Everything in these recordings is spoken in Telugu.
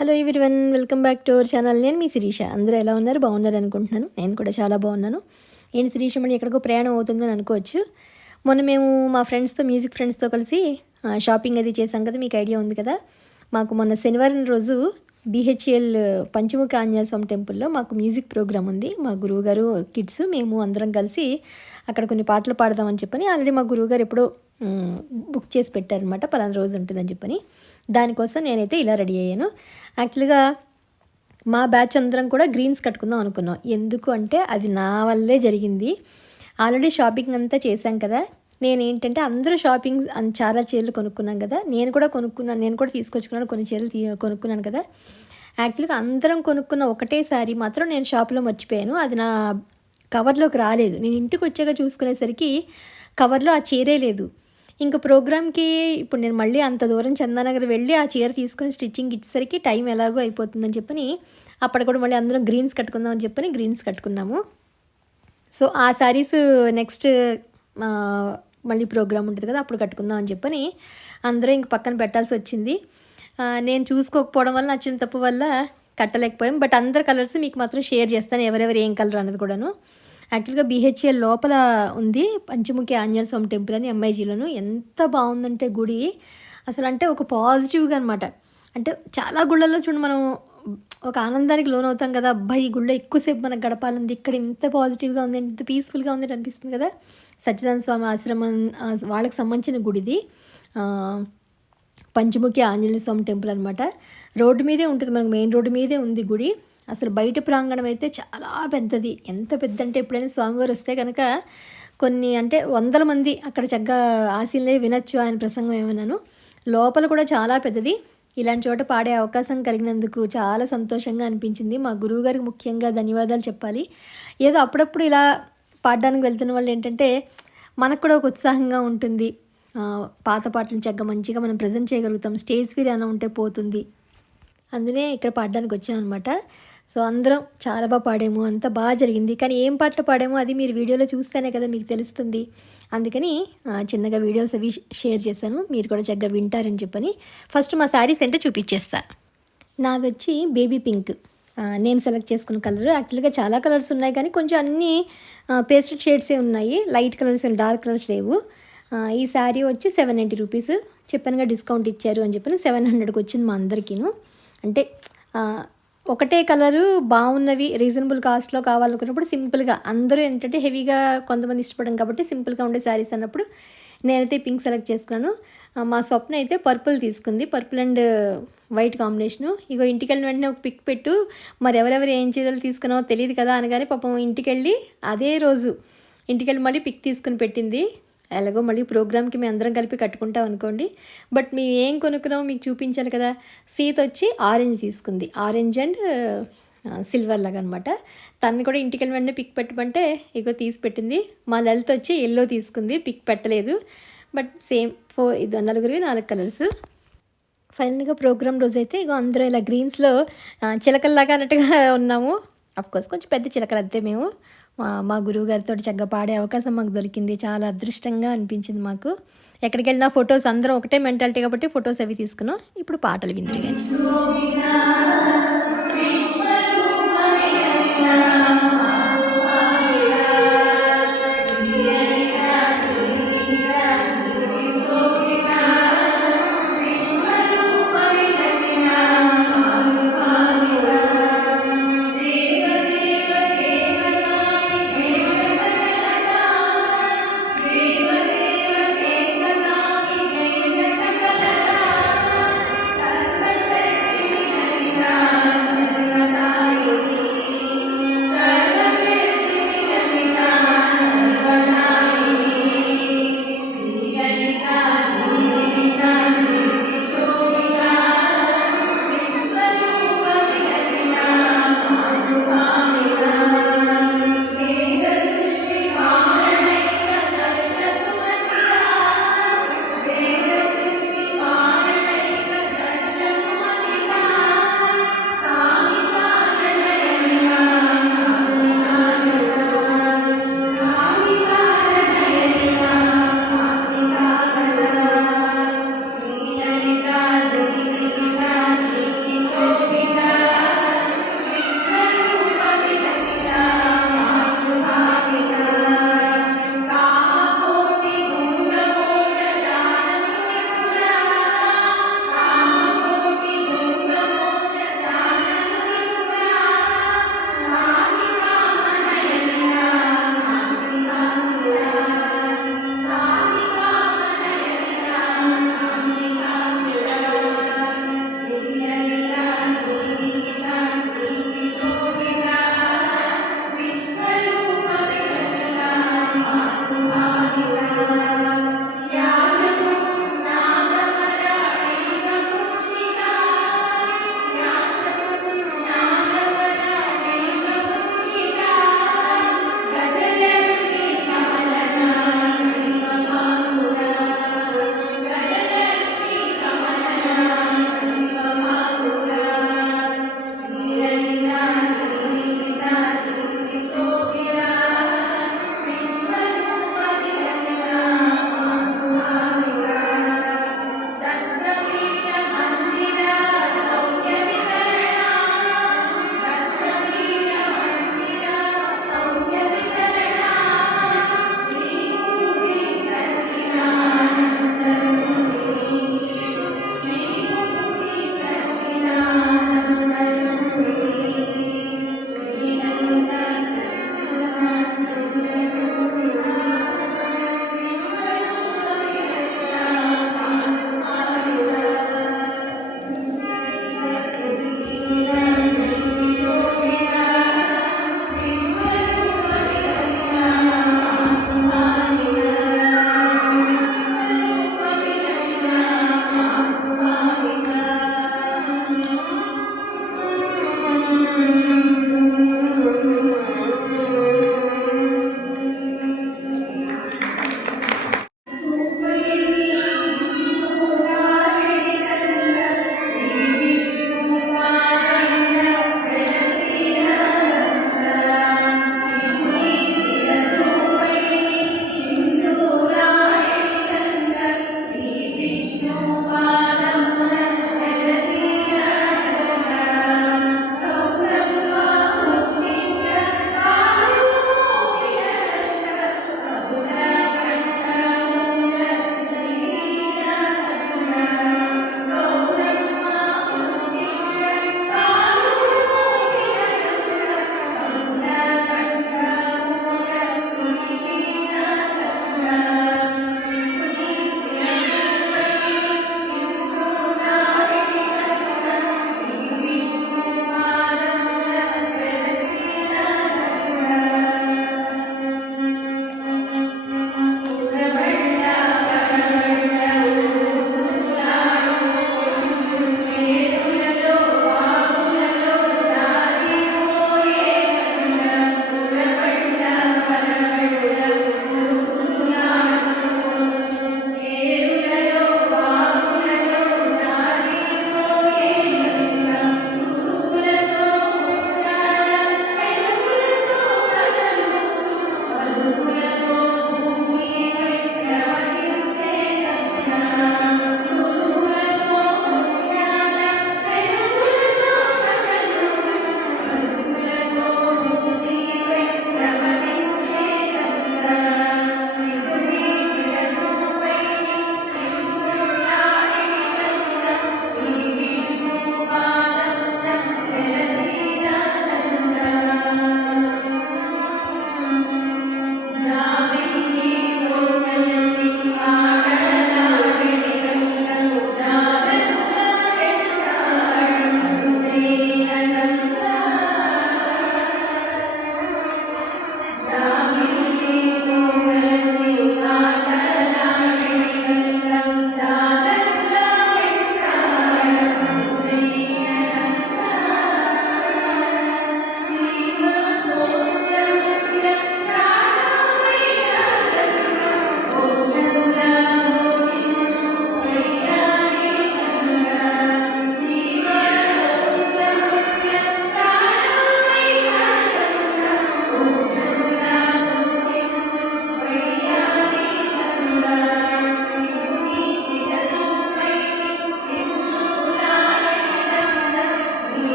Hello everyone, welcome back to our channel. నేను మీ శిరీష. అందరూ ఎలా ఉన్నారు? బాగున్నారు అనుకుంటున్నాను. నేను కూడా చాలా బాగున్నాను. ఏంటి శిరీష మళ్ళీ ఎక్కడికో ప్రయాణం అవుతుందని అనుకోవచ్చు. మొన్న మేము మా ఫ్రెండ్స్తో మ్యూజిక్ ఫ్రెండ్స్తో కలిసి షాపింగ్ అది చేసాం కదా, మీకు ఐడియా ఉంది కదా. మాకు మొన్న శనివారం రోజు BHL పంచముఖ ఆంజనేయ స్వామి టెంపుల్లో మాకు మ్యూజిక్ ప్రోగ్రామ్ ఉంది. మా గురువుగారు కిడ్స్ మేము అందరం కలిసి అక్కడ కొన్ని పాటలు పాడదామని చెప్పని ఆల్రెడీ మా గురువుగారు ఎప్పుడో బుక్ చేసి పెట్టారనమాట, పలానా రోజు ఉంటుందని చెప్పని. దానికోసం నేనైతే ఇలా రెడీ అయ్యాను. యాక్చువల్గా మా బ్యాచ్ అందరం కూడా గ్రీన్స్ కట్టుకుందాం అనుకున్నాం. ఎందుకు అంటే అది నా వల్లే జరిగింది. ఆల్రెడీ షాపింగ్ అంతా చేశాం కదా. నేనేంటంటే అందరూ షాపింగ్ చాలా చీరలు కొనుక్కున్నాం కదా, నేను కూడా తీసుకొచ్చుకున్నాను కొన్ని చీరలు కొనుక్కున్నాను కదా. యాక్చువల్గా అందరం కొనుక్కున్న ఒకటేసారి మాత్రం నేను షాప్లో మర్చిపోయాను. అది నా కవర్లోకి రాలేదు. నేను ఇంటికి వచ్చాక చూసుకునేసరికి కవర్లో ఆ చీరే లేదు. ఇంకా ప్రోగ్రామ్కి ఇప్పుడు నేను మళ్ళీ అంత దూరం చందానగర్ వెళ్ళి ఆ చీర తీసుకుని స్టిచ్చింగ్ ఇచ్చేసరికి టైం ఎలాగో అయిపోతుందని చెప్పని అప్పుడు కూడా మళ్ళీ అందరం గ్రీన్స్ కట్టుకుందామని చెప్పని గ్రీన్స్ కట్టుకున్నాము. సో ఆ శారీస్ నెక్స్ట్ మళ్ళీ ప్రోగ్రామ్ ఉంటుంది కదా, అప్పుడు కట్టుకుందాం అని చెప్పని అందరూ ఇంక పక్కన పెట్టాల్సి వచ్చింది. నేను చూసుకోకపోవడం వల్ల, నచ్చిన తప్పు వల్ల కట్టలేకపోయాం. బట్ అందరు కలర్స్ మీకు మాత్రం షేర్ చేస్తాను, ఎవరెవరు ఏం కలర్ అన్నది కూడాను. యాక్చువల్గా BHL లోపల ఉంది పంచముఖి ఆంజనేయ స్వామి టెంపుల్ అని MIGలోను. ఎంత బాగుందంటే గుడి అసలు, అంటే ఒక పాజిటివ్గా అనమాట. అంటే చాలా గుళ్ళల్లో చూడండి మనం ఒక ఆనందానికి లోనవుతాం కదా, అబ్బాయి ఈ గుళ్ళో ఎక్కువసేపు మనకు గడపాలంది, ఇక్కడ ఇంత పాజిటివ్గా ఉంది, ఇంత పీస్ఫుల్గా ఉంది అనిపిస్తుంది కదా. సచ్చిదానంద స్వామి ఆశ్రమం వాళ్ళకి సంబంధించిన గుడిది, పంచముఖి ఆంజనేయ స్వామి టెంపుల్ అనమాట. రోడ్డు మీదే ఉంటుంది, మనకు మెయిన్ రోడ్డు మీదే ఉంది గుడి. అసలు బయట ప్రాంగణం అయితే చాలా పెద్దది. ఎంత పెద్ద అంటే ఎప్పుడైనా స్వామివారు వస్తే కనుక కొన్ని అంటే 100 మంది అక్కడ చక్కగా ఆశీలే వినొచ్చు ఆయన ప్రసంగం ఏమన్నాను. లోపల కూడా చాలా పెద్దది. ఇలాంటి చోట పాడే అవకాశం కలిగినందుకు చాలా సంతోషంగా అనిపించింది. మా గురువుగారికి ముఖ్యంగా ధన్యవాదాలు చెప్పాలి. ఏదో అప్పుడప్పుడు ఇలా పాడడానికి వెళ్తున్న వాళ్ళు ఏంటంటే మనకు కూడా ఒక ఉత్సాహంగా ఉంటుంది. పాత పాటలను చక్కగా మంచిగా మనం ప్రజెంట్ చేయగలుగుతాం. స్టేజ్ ఫీల్ అయినా ఉంటే పోతుంది. అందునే ఇక్కడ పాడడానికి వచ్చామన్నమాట. సో అందరం చాలా బాగా పాడాము, అంతా బాగా జరిగింది. కానీ ఏం పాటలు పాడామో అది మీరు వీడియోలో చూస్తేనే కదా మీకు తెలుస్తుంది. అందుకని చిన్నగా వీడియోస్ అవి షేర్ చేశాను, మీరు కూడా చక్కగా వింటారని చెప్పని. ఫస్ట్ మా శారీస్ అంటే చూపించేస్తా. నాది వచ్చి బేబీ పింక్, నేను సెలెక్ట్ చేసుకున్న కలర్. యాక్చువల్గా చాలా కలర్స్ ఉన్నాయి కానీ కొంచెం అన్నీ పేస్టల్ షేడ్సే ఉన్నాయి, లైట్ కలర్స్ డార్క్ కలర్స్ లేవు. ఈ శారీ వచ్చి 790 రూపీస్ చెప్పానుగా, డిస్కౌంట్ ఇచ్చారు అని చెప్పని 700కి వచ్చింది మా అందరికీను. అంటే ఒకటే కలరు బాగున్నవి రీజనబుల్ కాస్ట్లో కావాలనుకున్నప్పుడు సింపుల్గా, అందరూ ఏంటంటే హెవీగా కొంతమంది ఇష్టపడడం కాబట్టి సింపుల్గా ఉండే శారీస్ అన్నప్పుడు నేనైతే పింక్ సెలెక్ట్ చేసుకున్నాను. మా స్వప్న అయితే పర్పుల్ తీసుకుంది, పర్పుల్ అండ్ వైట్ కాంబినేషను. ఇగో ఇంటికి వెళ్ళిన వెంటనే ఒక పిక్ పెట్టు, మరి ఎవరెవరు ఏం చీరలు తీసుకున్నావో తెలియదు కదా అనగానే పాపం ఇంటికెళ్ళి అదే రోజు ఇంటికెళ్ళి మళ్ళీ పిక్ తీసుకుని పెట్టింది. ఎలాగో మళ్ళీ ప్రోగ్రామ్కి మేము అందరం కలిపి కట్టుకుంటాం అనుకోండి. బట్ మేము ఏం కొనుక్కున్నామో మీకు చూపించాలి కదా. సీత వచ్చి ఆరెంజ్ తీసుకుంది, ఆరెంజ్ అండ్ సిల్వర్ లాగా అనమాట. తను కూడా ఇంటికి వెళ్ళి వెంటనే పిక్ పెట్టమంటే ఇగో తీసి పెట్టింది. మా లలిత వచ్చి ఎల్లో తీసుకుంది, పిక్ పెట్టలేదు. But same 4 colours. ఫైనల్గా ప్రోగ్రామ్ రోజు అయితే ఇగో అందరూ ఇలా గ్రీన్స్లో చిలకల్లాగా అన్నట్టుగా ఉన్నాము. అఫ్కోర్స్ కొంచెం పెద్ద చిలకలు అంతే మేము. మా గురువు గారితో చక్కగా పాడే అవకాశం మాకు దొరికింది, చాలా అదృష్టంగా అనిపించింది మాకు. ఎక్కడికి వెళ్ళినా ఫొటోస్ అందరం ఒకటే మెంటాలిటీ కాబట్టి ఫొటోస్ అవి తీసుకున్నాం. ఇప్పుడు పాటలు వింటారు కానీ.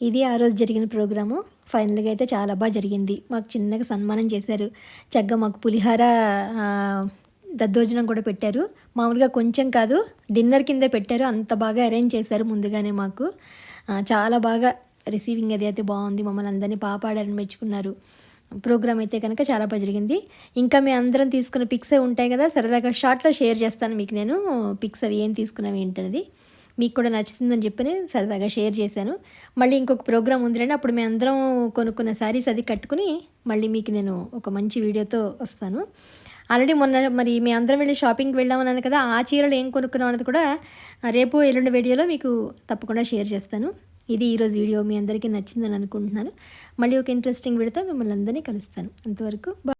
ఇది ఆ రోజు జరిగిన ప్రోగ్రాము. ఫైనల్‌గా అయితే చాలా జరిగింది. మాకు చిన్నగా సన్మానం చేశారు. చక్కగా మాకు పులిహోర దద్దోజనం కూడా పెట్టారు. మామూలుగా కొంచెం కాదు, డిన్నర్ కిందే పెట్టారు. అంత బాగా అరేంజ్ చేశారు ముందుగానే మాకు. చాలా బాగా రిసీవింగ్ అది అయితే బాగుంది. మమ్మల్ని అందరినీ పాడారని మెచ్చుకున్నారు. ప్రోగ్రామ్ అయితే కనుక చాలా జరిగింది. ఇంకా మేము అందరం తీసుకున్న పిక్స్ ఉంటాయి కదా, సరదాగా షార్ట్లో షేర్ చేస్తాను మీకు నేను పిక్స్ అవి ఏం తీసుకున్నవి ఏంటనేది. మీకు కూడా నచ్చుతుందని చెప్పని సరదాగా షేర్ చేశాను. మళ్ళీ ఇంకొక ప్రోగ్రామ్ ఉందిలేండి, అప్పుడు మేము అందరం కొనుక్కున్న శారీస్ అది కట్టుకుని మళ్ళీ మీకు నేను ఒక మంచి వీడియోతో వస్తాను. ఆల్రెడీ మొన్న మరి మేము అందరం వెళ్ళి షాపింగ్కి వెళ్ళామన్నాను కదా, ఆ చీరలు ఏం కొనుక్కున్నాం అన్నది కూడా రేపు ఎల్లుండి వీడియోలో మీకు తప్పకుండా షేర్ చేస్తాను. ఇది ఈరోజు వీడియో మీ అందరికీ నచ్చిందని అనుకుంటున్నాను. మళ్ళీ ఒక ఇంట్రెస్టింగ్ వీడియోతో మిమ్మల్ని అందరినీ కలుస్తాను. అంతవరకు